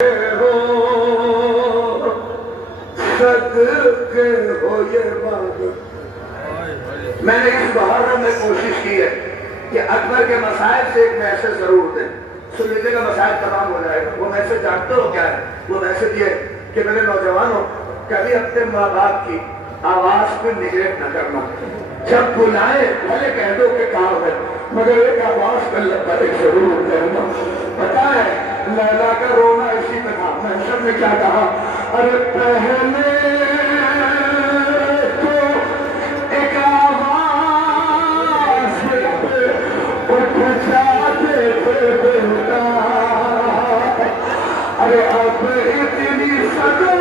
ہو صدقے ہو یہ بات. میں نے اس محرم میں کوشش کی ہے کہ اکبر کے مسائل سے ایک میسج ضرور دیں. سنیتے کا مسائل تمام ہو جائے گا. وہ میسج جانتے ہو کیا ہے؟ وہ میسج یہ کہ میرے نوجوانوں کبھی اپنے ماں باپ کی آواز پہ نگریٹ نہ کرنا. جب بلائے بھلے کہہ دو کہ کام ہے مگر ایک آواز کر لگتا ایک ضرور کرنا. پتا ہے لیلا کا رونا اسی میں تھا. محشر میں کیا کہا؟ ارے پہلے تو ایک آواز اٹھ جاتے تھے بیٹا, ارے اب اتنی صدا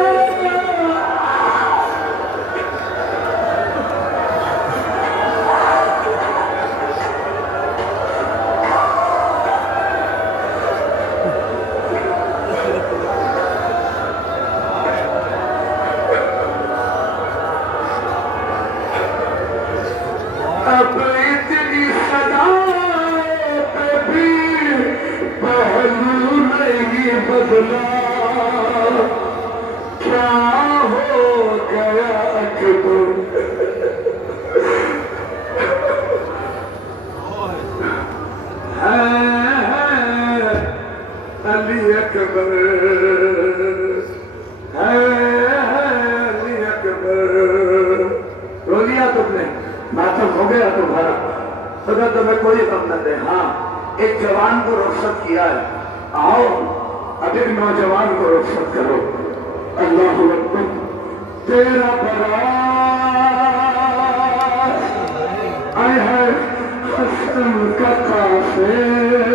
بدلا کیا ہو گیا اکبر. علی اکبر علی اکبر. رو لیا تم نے؟ ماتم ہو گیا تمہارا. خدا تمہیں کوئی غم نہ دے. ہاں ایک جوان کو رخصت کیا ہے. آؤ اب ایک نوجوان کو رخصت کرو. اللہ اکبر. تیرا برات آئے ہے حسن کا قافلہ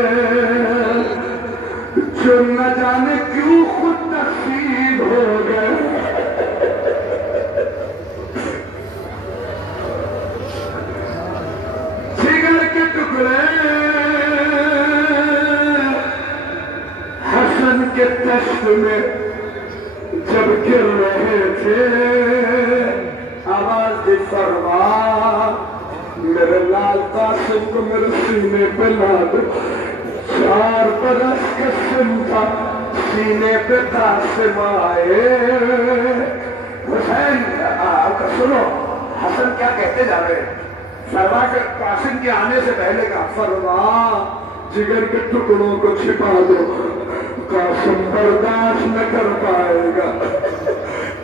جو نہ جانے کیوں خود تقسیم ہو گئے. جگر کے ٹکڑے حسن کے تشت میں جب گر رہے تھے آواز دی فرما میرے لال قاسم کو میرے سینے پہ لا دے. 4 برس کا سن تھا سینے پہ قاسم آئے. حسین سنو حسن کیا کہتے جا رہے ہیں. فرما کے قاسم کے آنے سے پہلے کا فرما جگر کے ٹکڑوں کو چھپا دو. قاسم برداشت نہ کر پائے گا.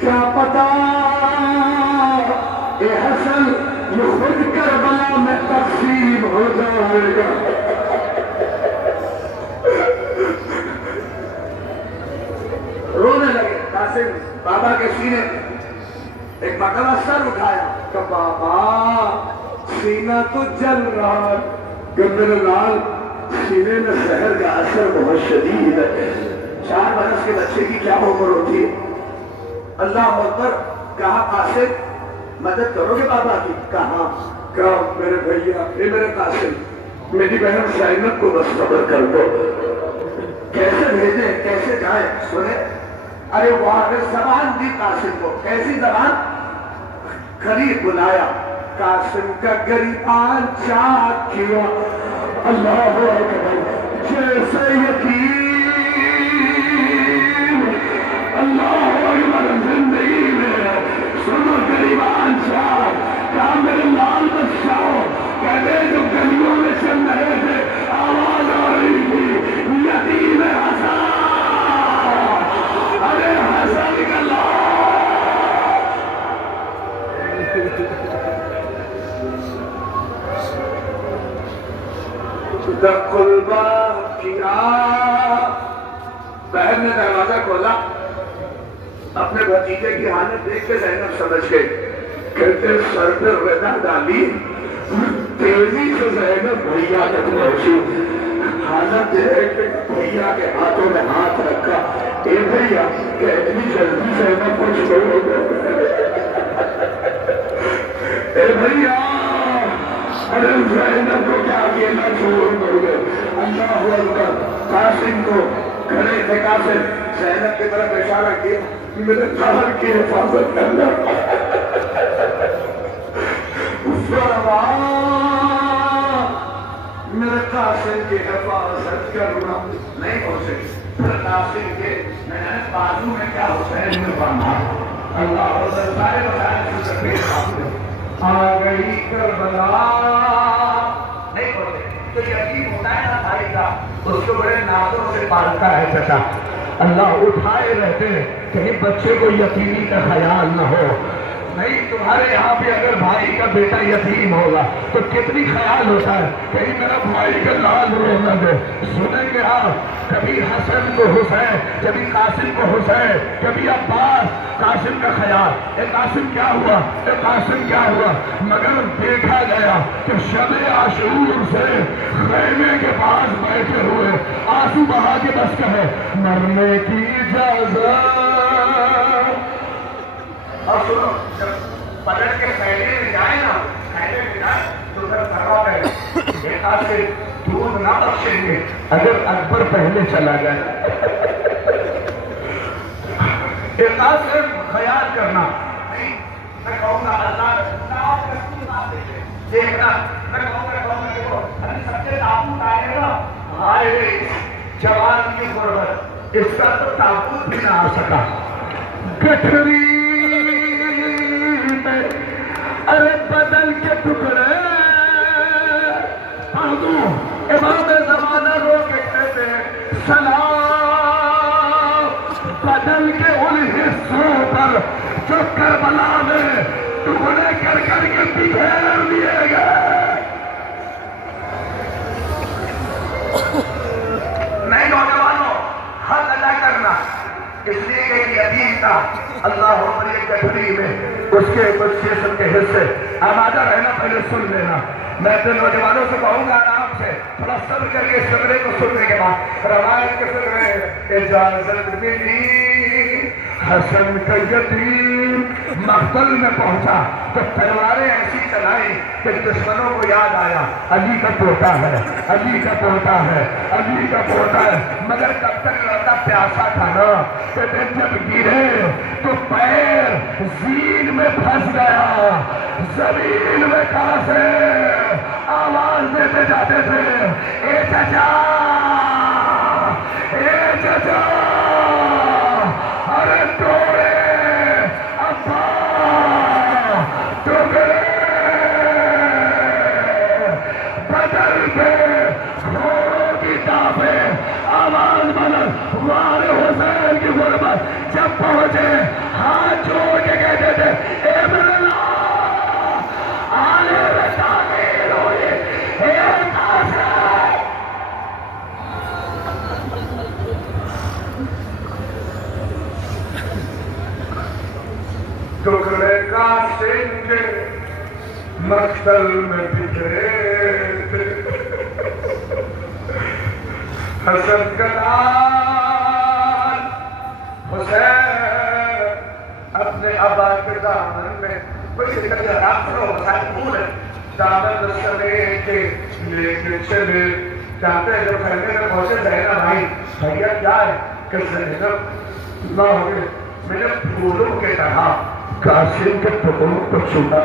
کیا پتا اے حسن یہ خود کربلا میں تقسیم ہو جائے گا. رونے لگے قاسم بابا کے سینے. ایک مرتبہ سر اٹھایا کہ بابا سینہ تو جل رہا ہے. گندر لال سینے میں زہر کا اثر بہت شدید ہے. 4 برس کے بچے کی کیا عمر ہوتی ہے؟ اللہ اکبر. کہا قاسم مدد کرو گے بابا کی؟ کہا میرے بھیا اے میرے قاسم میری بہن زینب کو بس خبر کر دو. کیسے بھیجیں کیسے جائیں؟ سنے ارے واحد زبان دی قاسم کو. کیسی زبان؟ قریب بلایا. قاسم کا گریبان چاک کیا. اللہ اکبر. جیسے یتیم اللہ اکبر زندگی میں سنو گریبان چاک. کہا میرے لال بچاؤ کہتے جو گلیوں میں چل رہے تھے آواز آ رہی تھی یتیم حسن. ارے حسن کا لال دخل باب کیا. بہن نے دروازہ کھولا. اپنے بھتیجے کی حالت دیکھ کے زینب سمجھ گئی. کہتے سر پہ ردا ڈالی. تیزی سے زینب بھیا تک پہنچی. حالت دیکھ کے بھیا کے ہاتھوں میں ہاتھ رکھا. اے بھیا کہ اتنی جلدی زینب کو چھوڑ دو. اے بھیا ارے زینب کو کیا اکیلا چھوڑ دو گے. اللہ اکبر. قاسم کو کھڑے تھے. قاسم زینب کی طرف اشارہ کیا میرے شوہر کی حفاظت کرنا. فرما میرے قاسم کی حفاظت کرنا. نہیں پہنچے. پھر قاسم کے بازو میں کیا حسین نے باندھا اللہ اکبر سارے مسائل سے کرتے آ گئی کربلا نہیں بولتے تو یقین ہوتا ہے نا بھائی کا اس کو بڑے نازوں سے پالتا ہے چچا اللہ اٹھائے رہتے کہیں بچے کو یتیمی کا خیال نہ ہو نہیں تمہارے یہاں پہ اگر بھائی کا بیٹا یتیم ہوگا تو کتنی خیال ہوتا ہے کہیں میرا بھائی کا لال رو نہ دے سنیں گے آپ کبھی حسن کو حسین کبھی قاسم کو حسین کبھی عباس قاسم کا خیال قاسم کیا ہوا قاسم کیا ہوا مگر دیکھا گیا کہ شب عاشور سے خیمے کے پاس بیٹھے ہوئے آنسو بہا کے بس کہے مرنے کی اجازت اور سنو جب پلٹ کے خیمے میں جائے نا خیمے میں جائے تو ادھر کروا گئے بیٹا سے دودھ نہ بخشیں گے اگر اکبر پہلے چلا گیا ایک سے خیال کرنا نہیں میں کہوں گا اللہ دیکھنا میں کہوں گا دیکھو ابھی سب سے تابوت آئے گا آئے جوان کی غربت اس کا تو تابوت بھی نہ آ سکا گٹھری ارے بدل کے ٹکڑے امام زمانہ رو کے کہتے ہیں سلام بدل کے ان حصوں پر جو کربلا میں ٹکڑے کر کر کے بکھیر دیے گئے نہیں نوجوانوں حق ادا کرنا اس لیے کہ یتیم کا اللہ عمر گٹھری میں اس کے کچھ جسم کے حصے آمادہ رہنا پہلے سن لینا میں اپنے نوجوانوں سے کہوں گا آرام سے تھوڑا صبر کر کے اس خبرے کو سننے کے بعد روایت کے فکر اجازت ملی حسن کا یتیم مقتل میں پہنچا تو تلواریں ایسی چلائی کہ دشمنوں کو یاد آیا علی کا پوتا ہے علی کا پوتا ہے علی کا پوتا ہے مگر تب تک لڑکا پیاسا تھا نا کہ جب گرے تو پیر زین میں پھنس گیا زمین میں کہاں سے آواز دیتے جاتے تھے اے چچا اے چچا ارے توڑے ابا ٹکڑے بدل پہ گھوڑوں کی ٹاپیں آواز بدل ہمارے حسین کی غربت جب پہنچے ہاتھ جوڑ کے کہتے تھے اے میرے اللہ آلے میں تعمیر ہوئی اے قاسم ٹکڑے قاسم کے مقتل میں بکھرے تھے حسن کا لال حسین اپنے ابا کے دامن میں کوئی شکل جراب کرو حسین پھول ہے دامن سمیٹ کے لے کے چلے جانتے ہیں جب خیمے میں پہنچے زینب بھائی بھیا کیا ہے کہ زینب اللہ ہوگی میں نے پھولوں کے طرح قاسم کے ٹکڑوں کو چھوٹا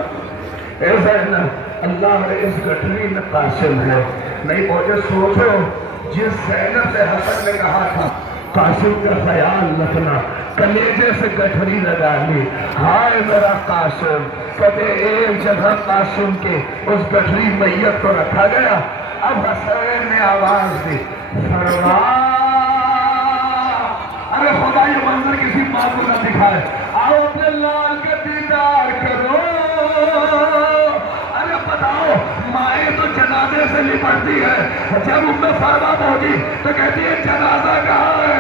اے زینب اللہ نے اس گٹھری میں قاسم ہے نہیں پہنچے سوچو جس زینب سے حسن نے کہا تھا قاسم کا خیال رکھنا کلیجے سے گٹھری لگا لی ہائے میرا قاسم کبھی ایک جگہ قاسم کے اس گٹھری میت کو رکھا گیا اب حسین نے آواز دی فرما ارے خدا یہ منظر کسی ماں کو نہ دکھائے آؤ اپنے لال کے دیدار کرو ارے بتاؤ مائیں تو جنازے سے لپٹتی ہے جب ام فرما پہنچی تو کہتی ہے جنازہ کہاں ہے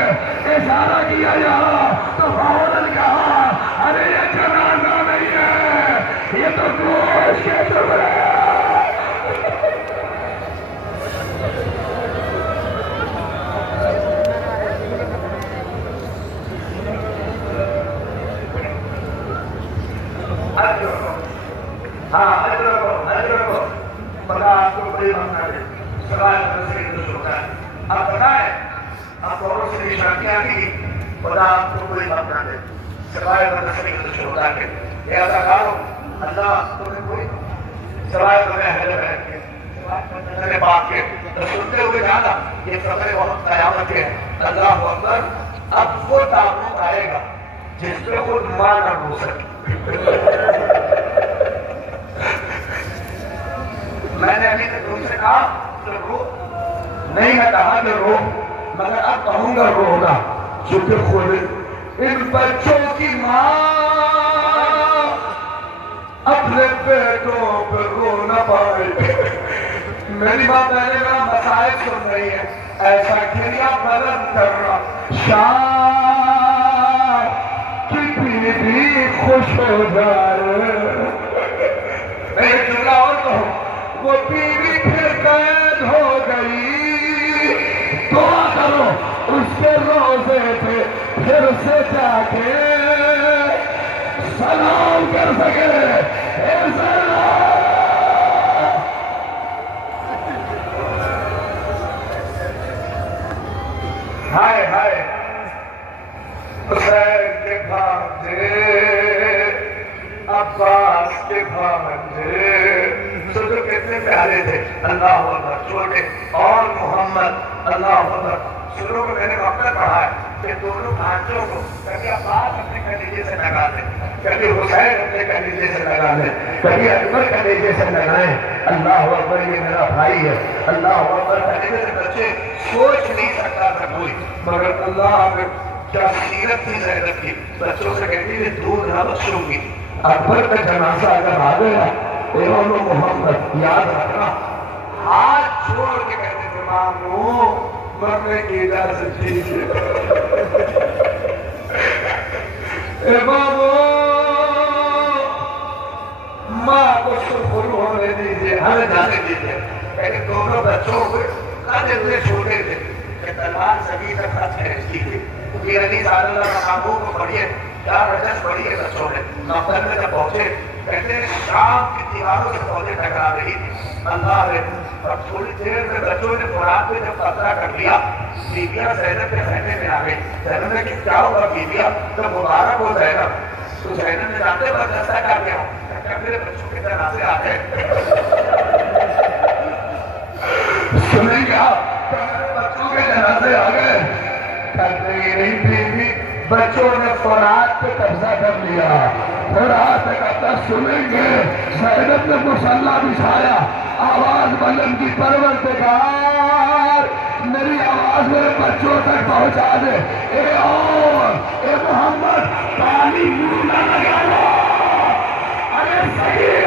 اشارہ کیا یہاں تو فوراً کہا ارے یہ جنازہ نہیں ہے یہ تو گوشت کے ٹکڑے ہاں ادرکو پتا آپ کو بڑی مانگنا ہے سوال سے درست ہوتا ہے آپ بتائیں آپ کو اور سے شادیاں کی پتا آپ کو بڑی مانگنا ہے سوال سے درست ہوتا ہے یہ ایسا کہو اللہ تمہیں کوئی سوال تمہیں اہل بیت کے سوال پاک کے تو سنتے ہوئے جانا یہ سفر وقت قیامت ہے اللہ اکبر اب وہ تابوت آئے گا جس پہ خود ماں نہ رو سکے. میں نے ابھی تک تم سے کہا کہ رو نہیں، میں کہا کہ رو، مگر اب کہوں گا رو ہوگا، چونکہ خود ان بچوں کی ماں اپنے بیٹوں پہ رو نہ پائے. میری ماں پہلے میرا مسائل سن رہی ہے، ایسا کھڑیا بلند کر رہا، شاہ کی بیوی خوش ہو جائے. ایک جملہ اور کہو، وہ بیوی پھر قید ہو گئی، دعا کرو اس کے روزے پہ پھر سے جا کے سلام کر سکے. ہائے ہائے حسین کے بھانجے، عباس کے بھانجے، سنو کتنے پیارے تھے. اللہ اکبر. چھوٹے اور محمد، اللہ اکبر. سنو کہ میں نے وقت پڑھا ہے کہ دونوں بھانجوں کو کبھی عباس اپنے کلیجے سے لگا لیں، کبھی حسین اپنے کلیجے سے لگا لیں، کبھی اکبر کلیجے سے لگائیں. اللہ اکبر. یہ میرا بھائی ہے. اللہ اکبر. کلیجے سے بچے سوچ نہیں سکتا تھا کوئی، مگر اللہ اکبر کیا سیرت تھی زینب کی. بچوں سے کہتی تھی دودھ نہ بچوں کی. اکبر کا جنازہ اگر آ گیا، اے محمد یاد رکھنا، ہاتھ چھوڑ کے کہتے تھے مامو مرنے کی اجازت دیجیے. اے مامو ماں کو سرخرو ہونے دیجیے، ہمیں جانے دیجیے. کہتے دونوں بچوں کو کہتے اتنے چھوٹے تھے کہ تلوار زمین تک خط کھینچتی تھی. پھر علی صلی اللہ علیہ وسلم کو پڑھیے، 4 رجس پڑھی ہے بچوں نے. مقتل میں جب پہنچے کہتے شام کی دیواروں سے فوجیں ٹکرا رہی تھی. اللہ نے اب تھوڑی دیر میں بچوں نے فرات پہ جب قبضہ کر لیا، بیویاں زینب کے خیمے میں آ گئی. زینب نے کیا ہوگا بیویاں تو مبارک ہو زینب. تو زینب نے جانتے برجستہ کر گیا کیا میرے بچوں کے جنازے آ گئے. سنیں گے آپ بچوں کے جنازے آ گئے. کہتے یہ نہیں بیوی بچوں نے فرات پہ قبضہ کر لیا. فرات کا تک سنیں گے. زینب نے مصلی بچھایا، آواز بلند کی، پروردگار میری آواز میرے بچوں تک پہنچا دے. اے محمد پانی منہ نہ لگانا. ارے صحیح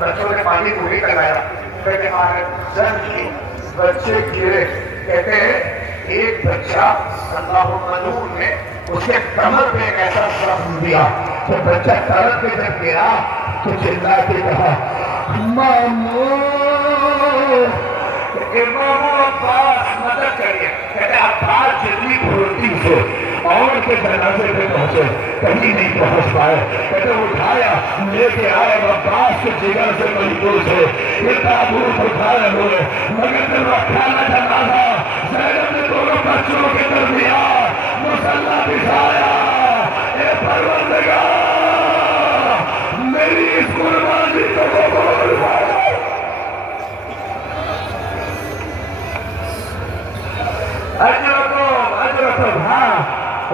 بچوں نے پانی کو ہی کرایا. کہتے بچے گرے. کہتے ایک بچہ اللہ ملعون نے اس کے کمر پہ ایک ایسا زخم دیا کہ بچہ کمر پہ جب گرا تو چلا کے کہا مامو امام عباس مدد کریے. کہتے عباس جتنی پھرتی سے اور کے جنازے پہ پہنچے کہیں نہیں پہنچ پائے. کہتے اٹھایا لے کے آئے عباس کے جگر سے محفوظ ہے. یہ تابوت اٹھائے ہوئے مگر جب رکھا نہ جنازہ زینب نے دونوں بچوں کے درمیان مصلی بچھایا. اے پروردگار میری اس قربانی کو قبول کر. اجرکم ہاں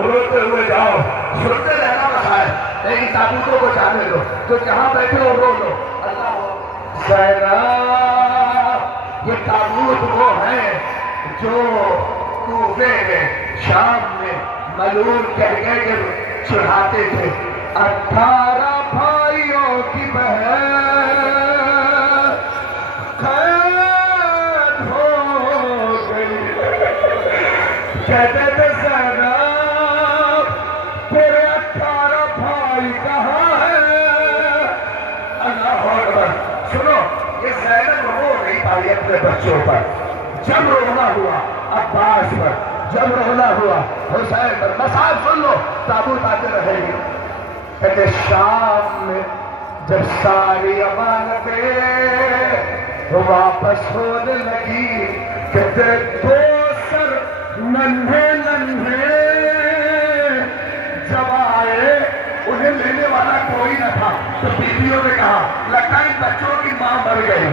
روتے ہوئے جاؤ. سنتے رہنا مسائل. لیکن تابوتوں کو جانے دو تو جہاں بیٹھے ہو رو لو. اللہ زینب یہ تابوت وہ ہیں جو کوفے میں شام میں ملعون کہہ کے چڑھاتے تھے. 18 بھائیوں کی بہن قید ہو گئی. کہتے تھے زینب تیرے 18 بھائی کہاں ہیں. اللہ اکبر. سنو یہ زینب رو نہیں پائی اپنے بچوں پر. جب رونا ہوا عباس پر، جب رونا ہوا حسین پر. مسائل سن لو تابوت آتے رہے گی. کہتے شام میں جب ساری امانتیں واپس ہونے لگی کہتے دو سر ننھے ننھے جب آئے انہیں لینے والا کوئی نہ تھا تو بیویوں نے کہا لگتا ہے بچوں کی ماں مر گئی.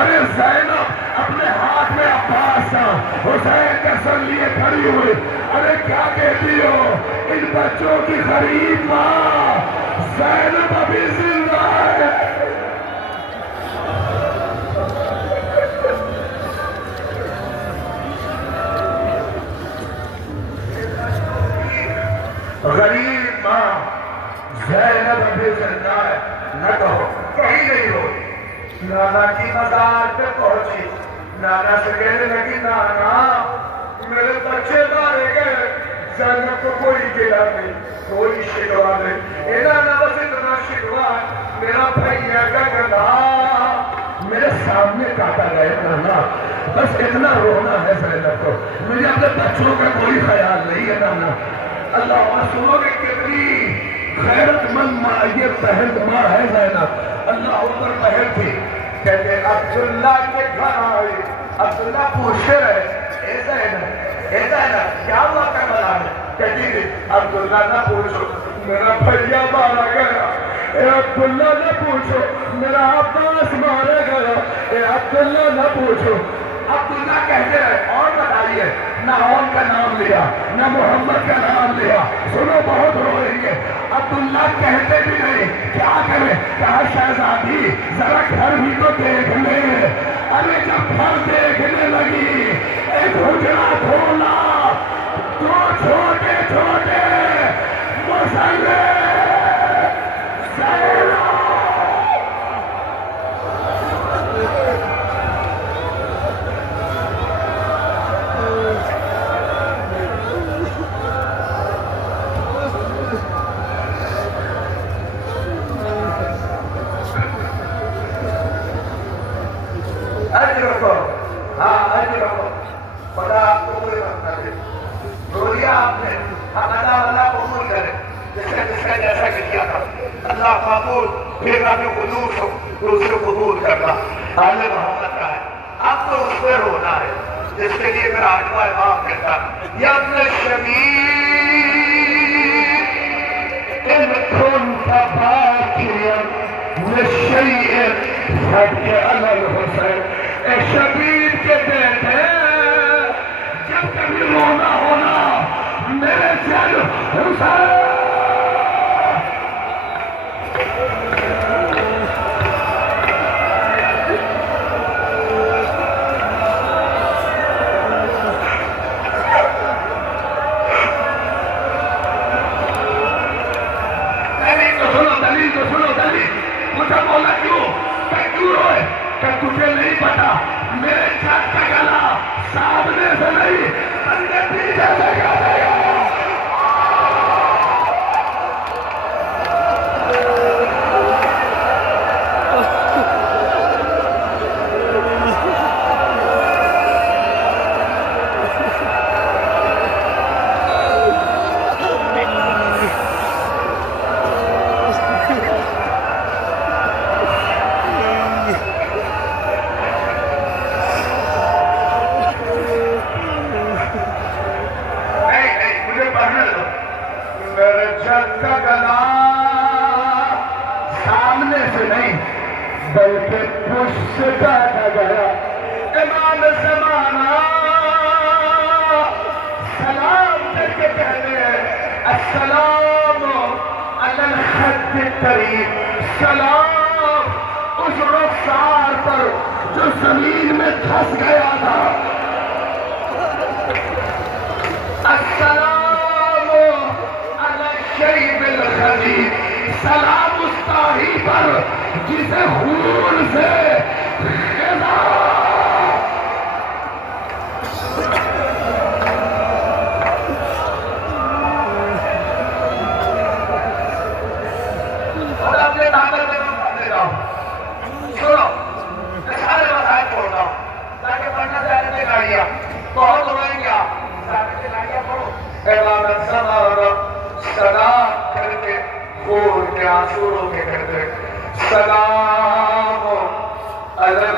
ارے زینب اپنے ہاتھ میں عباس تھا, حسین کے سر لیے کھڑی ہوئی. ارے کیا کہتی ہو, ان بچوں کی غریب ماں زینب ابھی زندہ ہے. غریب ماں زینب ابھی زندہ ہے. نہ کہو کہیں نہیں ہو. نانا کی مزار پہ پہنچی, نانا سے کہنے لگی نانا میرے بچے مارے گئے. زینب کو کوئی گلا نہیں, کوئی شکوا نہیں. اے نانا بس اتنا شکوا ہے میرا بھیا کا گدا میرے سامنے کاٹا گیا. نانا بس اتنا رونا ہے زینب کو, مجھے اپنے بچوں کا کوئی خیال نہیں ہے. نانا اللہ سنو گے کتنی غیرت مند ماں, یہ بہن ماں ہے زینب. اللہ اوپر بہن تھی. کہتے عبداللہ کے گھر آئے, عبداللہ پوچھتے رہے اے زینب کیا ہوا کربلا میں. کہتی عبداللہ نہ پوچھو میرا بھیا مارا گیا. اے عبداللہ نہ پوچھو میرا عباس مارا گیا. اے عبداللہ نہ پوچھو. عبداللہ کہتے رہے اور بتائیے, نہ عون کا نام لیا نہ محمد کا نام لیا. سنو بہت روئیں گے. عبداللہ کہتے بھی نہیں, کیا کرے. کہا شہزادی ذرا گھر بھی تو دیکھ لے. ارے جب گھر دیکھنے لگی ایک حجرہ کھولا, دو چھوٹے چھوٹے مسلے خدا آپ کو کوئی وقت نہ دے. رو لیا آپ نے, اللہ اللہ قبول کرے جس کا جیسا کیا تھا. اللہ قبول پھر ہمیں خلوص ہو تو اسے قبول کرنا. آل محمد کا ہے, اب تو اس پہ رونا ہے جس کے لیے میرا آجوہ امام کہتا یا ابن شبیر ان كنت باكيا للشيء فابكي على الحسين. اے شبیر کے بیٹے جب کبھی رونا ہونا میرے جل حسین. دلیل تو سنو دلیل. مجھے بولا کیوں روئے, کہ تجھے نہیں پتا میرے جج کا گلا سامنے سے نہیں بندے پیچھے سے کاٹے گا. بلکہ پشت سے کاٹا گیا. امام زمانہ سلام کر کے کہنے السلام علی الخد الطریب. سلام اس رخسار پر جو زمین میں دھس گیا تھا. السلام علی الشیب الخلیب. سلام اس طاہی پر جسے خون سے غذا اور اپنے طاقت میں پڑھنے جاؤ. سنو میں سارے مسائل چھوڑ رہا ہوں تاکہ پڑھنا چاہتے تھے گاڑیاں بہت روئیں گے. آپ سارے گاڑیاں پڑھو. امام زمانہ سلام کر کے خون کے آنسو رو کے کہتے سلام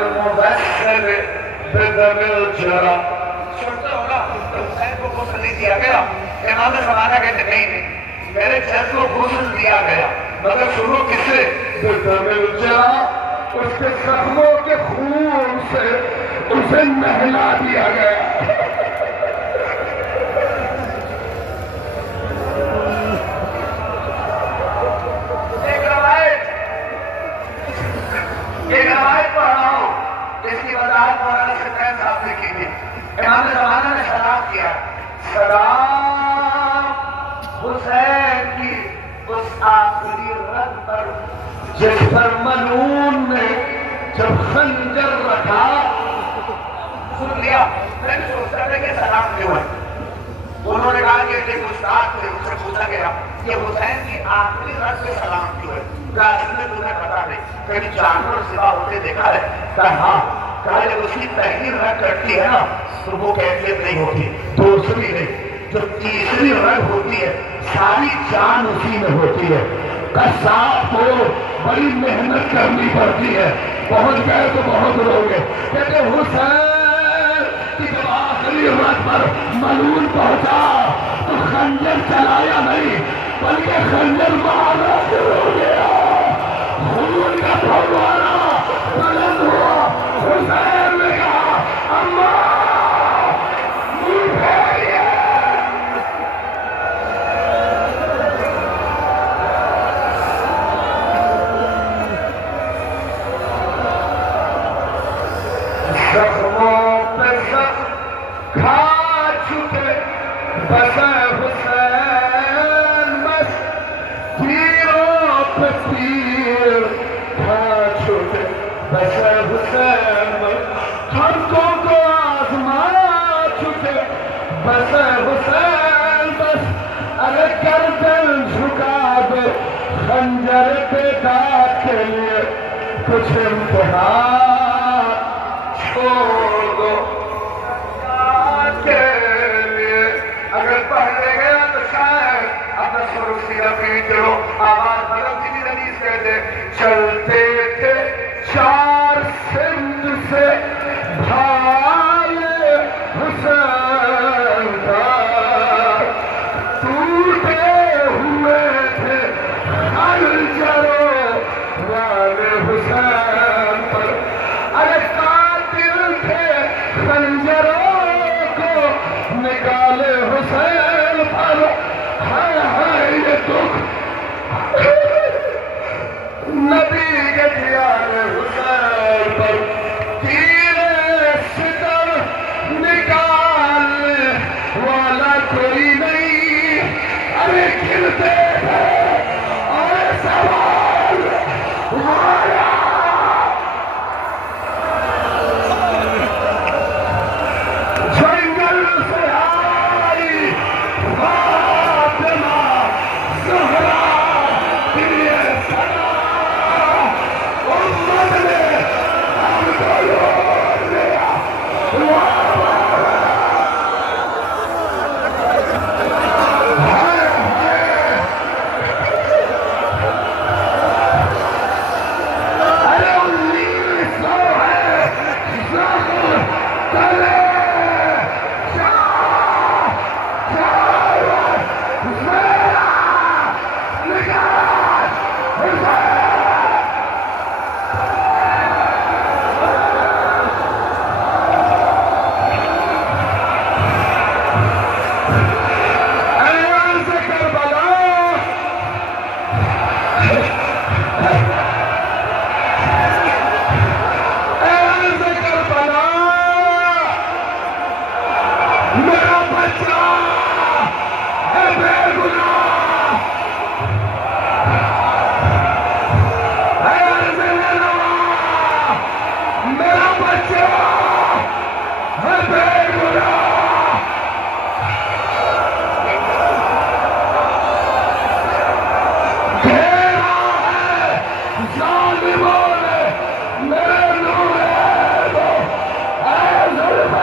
المبشر بدم الجرى. سنتے ہو نا حسین کو غسل نہیں دیا گیا. امام زمانہ کہتے نہیں میرے جد کو غسل دیا گیا مگر سنو کس سے؟ بدم الجرى. اس کے زخموں کے خون سے اسے نہلا دیا گیا. ایک روایت پڑھ رہا ہوں جس کی وضاحت مولانا شفیع صاحب نے کی تھی. امام زمانہ نے سلام کیا. سلام حسین کی اس آخری رت پر جس پر ملعون نے جب خنجر رکھا. سن لیا. میں نے سوچا تھا کہ سلام کیوں ہے. انہوں نے کہا کہ ایک استاد تھے ان سے پوچھا گیا کہ حسین کی آخری رت پہ سلام کیوں ہے. میں تمہیں پتا نہیں کہیں جانور سوا ہوتے دیکھا ہے. ہاں کہا جب اس کی پہلی رگ کٹتی ہے نا تو وہ کیفیت نہیں ہوتی. دوسری نہیں جو تیسری رگ ہوتی ہے ساری جان اسی میں ہوتی ہے. قصاب کو بڑی محنت کرنی پڑتی ہے. پہنچ گئے تو بہت روگے. کہتے حسین کی جب آخری رگ پر ملعون پہنچا تو خنجر چلایا نہیں بلکہ خنجر مارنا شروع ہو گیا. خون کا پھوارا بلند ہوا. حسین نے کہا اماں منہ پھیریے. زخموں پہ زخم کھا چکے بس حسین بس تیروں پہ تیر کھا چکے بس حسین خرقوں کو آزما چکے بس حسین بس. اگر گردن جھکا دے خنجر پہ داغ کے لیے کچھ امتحان چھوڑ دو کے لیے. اگر پہلے گیا تو شاید اپنا سروسی رفیق لو. آواز بدلتی بھی ردیس کہتے چلتے تھے چار سمت سے بھالے حسین کا ٹوٹے ہوئے تھے خنجروں والے حسین پر. ارے قاتل تھے خنجروں کو نکالے حسین پر. ہائے ہائے یہ دکھ نبی کے پیارے حسین پر. تیرے ستم نکالنے والا کوئی نہیں. ارے کھلتے ہیں اور سوال آیا جنگل سے آئی فاطمہ زہرا تیرے سنا امت نے ہم کو لوٹ لیا. ارے 1900 ہے زخم تلے میرا بچہ ہے بے گناہ. اے عرض نوا میرا بچہ ہے بے گناہ. گھیرا ہے ظالموں نے میرے نور کو. اے ظلمہ